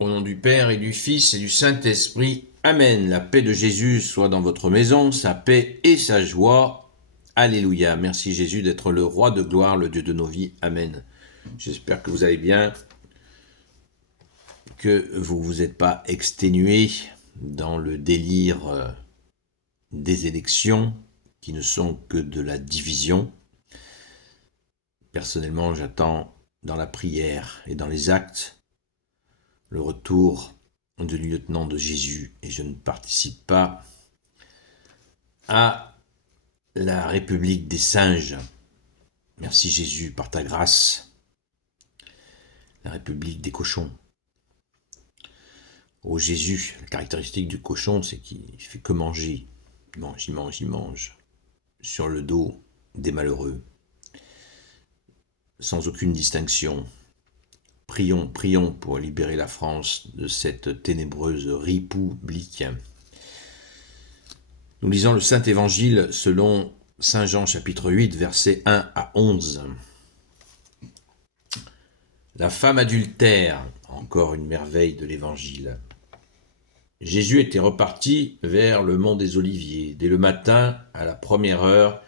Au nom du Père et du Fils et du Saint-Esprit. Amen. La paix de Jésus soit dans votre maison, sa paix et sa joie. Alléluia. Merci Jésus d'être le roi de gloire, le Dieu de nos vies. Amen. J'espère que vous allez bien, que vous vous êtes pas exténué dans le délire des élections qui ne sont que de la division. Personnellement, j'attends dans la prière et dans les actes le retour du lieutenant de Jésus et je ne participe pas à la République des singes. Merci Jésus par ta grâce. La République des cochons. Oh Jésus, la caractéristique du cochon, c'est qu'il ne fait que manger. Il mange, il mange, il mange. Sur le dos des malheureux. Sans aucune distinction. Prions, prions pour libérer la France de cette ténébreuse république. Nous lisons le Saint-Évangile selon Saint Jean chapitre 8, versets 1 à 11. La femme adultère, encore une merveille de l'Évangile. Jésus était reparti vers le mont des Oliviers. Dès le matin, à la première heure,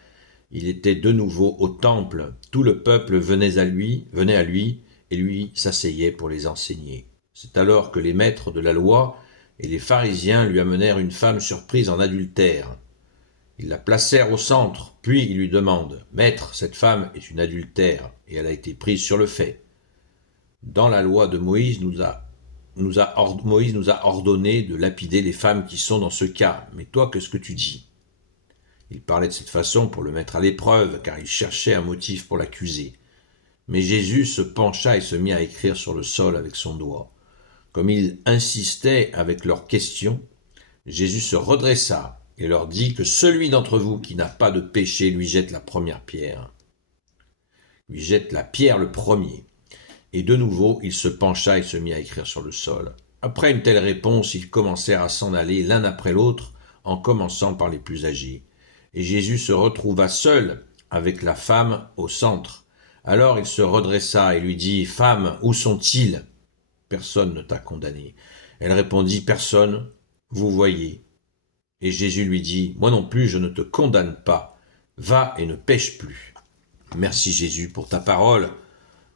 il était de nouveau au temple. Tout le peuple venait à lui et lui s'asseyait pour les enseigner. C'est alors que les maîtres de la loi et les pharisiens lui amenèrent une femme surprise en adultère. Ils la placèrent au centre, puis ils lui demandent « Maître, cette femme est une adultère et elle a été prise sur le fait. Dans la loi de Moïse Moïse nous a ordonné de lapider les femmes qui sont dans ce cas. Mais toi, qu'est-ce que tu dis ?» Il parlait de cette façon pour le mettre à l'épreuve, car il cherchait un motif pour l'accuser. Mais Jésus se pencha et se mit à écrire sur le sol avec son doigt. Comme il insistait avec leurs questions, Jésus se redressa et leur dit que celui d'entre vous qui n'a pas de péché lui jette la première pierre. Lui jette la pierre le premier. Et de nouveau, il se pencha et se mit à écrire sur le sol. Après une telle réponse, ils commencèrent à s'en aller l'un après l'autre, en commençant par les plus âgés. Et Jésus se retrouva seul avec la femme au centre. Alors il se redressa et lui dit « Femme, où sont-ils ? Personne ne t'a condamné. » Elle répondit « Personne, vous voyez. » Et Jésus lui dit « Moi non plus, je ne te condamne pas. Va et ne pêche plus. » Merci Jésus pour ta parole.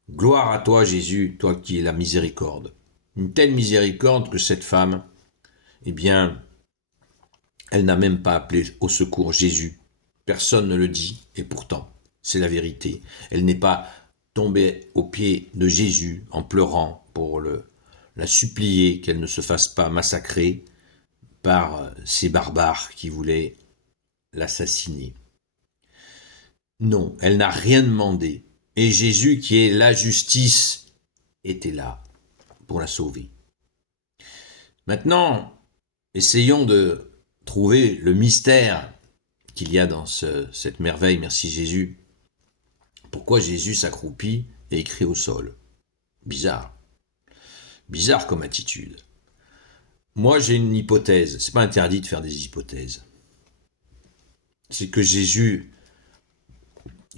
Gloire à toi Jésus, toi qui es la miséricorde. Une telle miséricorde que cette femme, eh bien, elle n'a même pas appelé au secours Jésus. Personne ne le dit, et pourtant, c'est la vérité. Elle n'est pas tombée aux pieds de Jésus en pleurant pour la supplier qu'elle ne se fasse pas massacrer par ces barbares qui voulaient l'assassiner. Non, elle n'a rien demandé. Et Jésus, qui est la justice, était là pour la sauver. Maintenant, essayons de trouver le mystère qu'il y a dans cette merveille, merci Jésus. Pourquoi Jésus s'accroupit et écrit au sol ? Bizarre. Bizarre comme attitude. Moi, j'ai une hypothèse. C'est pas interdit de faire des hypothèses. C'est que Jésus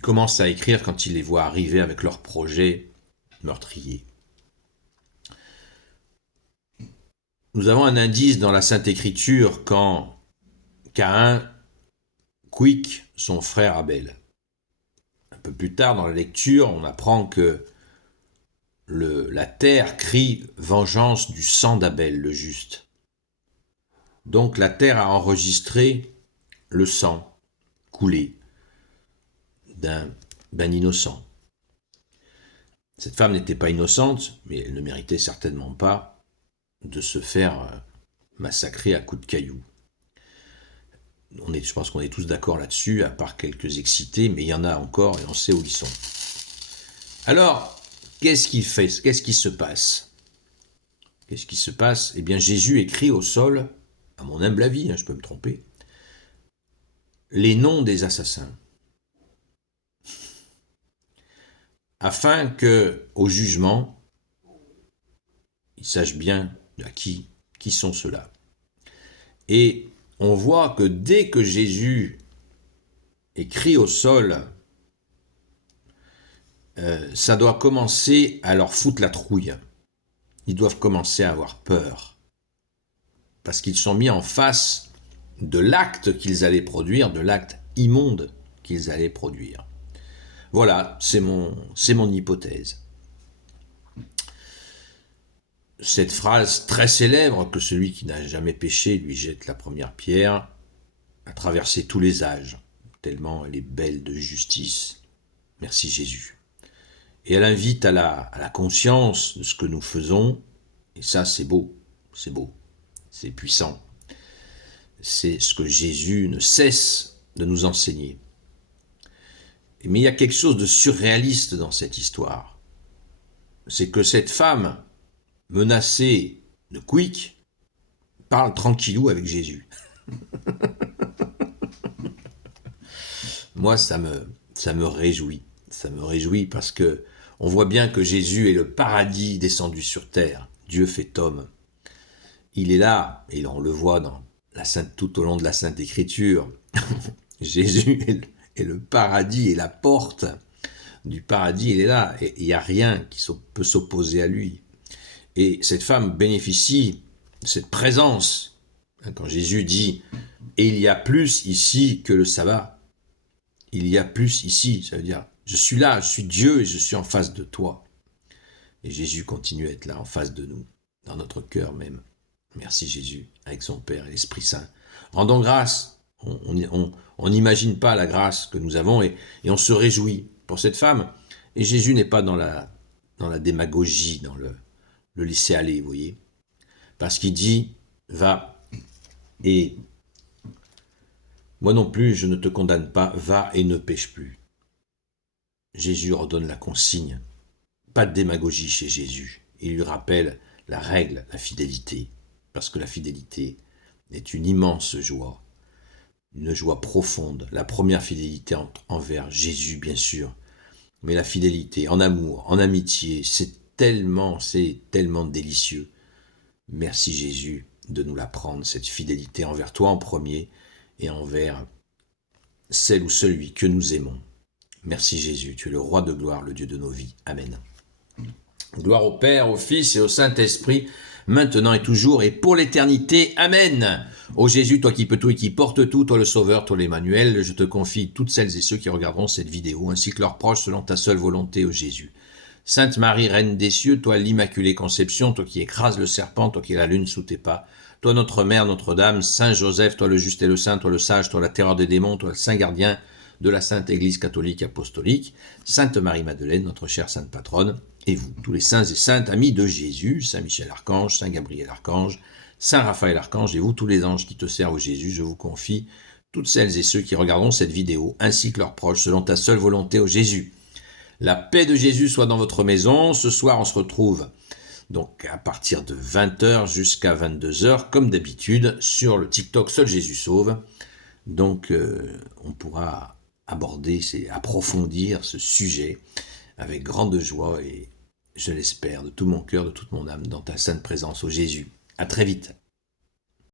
commence à écrire quand il les voit arriver avec leur projet meurtrier. Nous avons un indice dans la Sainte Écriture quand Caïn quick son frère Abel. Un peu plus tard dans la lecture, on apprend que la terre crie vengeance du sang d'Abel, le juste. Donc la terre a enregistré le sang coulé d'un innocent. Cette femme n'était pas innocente, mais elle ne méritait certainement pas de se faire massacrer à coups de cailloux. Je pense qu'on est tous d'accord là-dessus, à part quelques excités, mais il y en a encore et on sait où ils sont. Alors, qu'est-ce qu'il fait ? Qu'est-ce qui se passe ? Qu'est-ce qui se passe ? Eh bien, Jésus écrit au sol, à mon humble avis, je peux me tromper, les noms des assassins. Afin que, au jugement, ils sachent bien à qui sont ceux-là. Et on voit que dès que Jésus écrit au sol, ça doit commencer à leur foutre la trouille. ils doivent commencer à avoir peur. Parce qu'ils sont mis en face de l'acte qu'ils allaient produire, de l'acte immonde qu'ils allaient produire. Voilà, c'est mon hypothèse. Cette phrase très célèbre que celui qui n'a jamais péché lui jette la première pierre a traversé tous les âges, tellement elle est belle de justice. Merci Jésus. Et elle invite à la conscience de ce que nous faisons, et ça c'est beau, c'est puissant. C'est ce que Jésus ne cesse de nous enseigner. Mais il y a quelque chose de surréaliste dans cette histoire. C'est que cette femme, menacée de quick, parle tranquillou avec Jésus. Moi, ça me réjouit. Ça me réjouit parce que on voit bien que Jésus est le paradis descendu sur terre. Dieu fait homme. Il est là, et on le voit tout au long de la Sainte Écriture. Jésus est le paradis et la porte du paradis, il est là. Et il n'y a rien qui peut s'opposer à lui. Et cette femme bénéficie de cette présence. Quand Jésus dit « Et il y a plus ici que le sabbat », il y a plus ici, ça veut dire « Je suis là, je suis Dieu et je suis en face de toi ». Et Jésus continue à être là, en face de nous, dans notre cœur même. Merci Jésus, avec son Père et l'Esprit Saint. Rendons grâce. On n'imagine pas la grâce que nous avons et on se réjouit pour cette femme. Et Jésus n'est pas dans la démagogie, dans le laisser aller, vous voyez. Parce qu'il dit, va et moi non plus, je ne te condamne pas, va et ne pêche plus. Jésus redonne la consigne. Pas de démagogie chez Jésus. Il lui rappelle la règle, la fidélité. Parce que la fidélité est une immense joie. Une joie profonde. La première fidélité envers Jésus, bien sûr. Mais la fidélité en amour, en amitié, c'est tellement délicieux. Merci Jésus de nous l'apprendre, cette fidélité envers toi en premier et envers celle ou celui que nous aimons. Merci Jésus, tu es le roi de gloire, le Dieu de nos vies. Amen. Gloire au Père, au Fils et au Saint-Esprit, maintenant et toujours et pour l'éternité. Amen. Ô Jésus, toi qui peux tout et qui portes tout, toi le Sauveur, toi l'Emmanuel, je te confie toutes celles et ceux qui regarderont cette vidéo, ainsi que leurs proches, selon ta seule volonté, ô Jésus. Sainte Marie, Reine des cieux, toi l'Immaculée Conception, toi qui écrases le serpent, toi qui es la lune sous tes pas, toi notre Mère, Notre-Dame, Saint Joseph, toi le juste et le saint, toi le sage, toi la terreur des démons, toi le saint gardien de la Sainte Église catholique apostolique, Sainte Marie-Madeleine, notre chère Sainte Patronne, et vous, tous les saints et saintes amis de Jésus, Saint Michel Archange, Saint Gabriel Archange, Saint Raphaël Archange, et vous, tous les anges qui te servent au Jésus, je vous confie toutes celles et ceux qui regarderont cette vidéo, ainsi que leurs proches, selon ta seule volonté, au Jésus. La paix de Jésus soit dans votre maison. Ce soir, on se retrouve donc à partir de 20h jusqu'à 22h, comme d'habitude, sur le TikTok Seul Jésus Sauve. Donc, on pourra approfondir ce sujet avec grande joie et je l'espère de tout mon cœur, de toute mon âme, dans ta sainte présence, au Jésus. À très vite.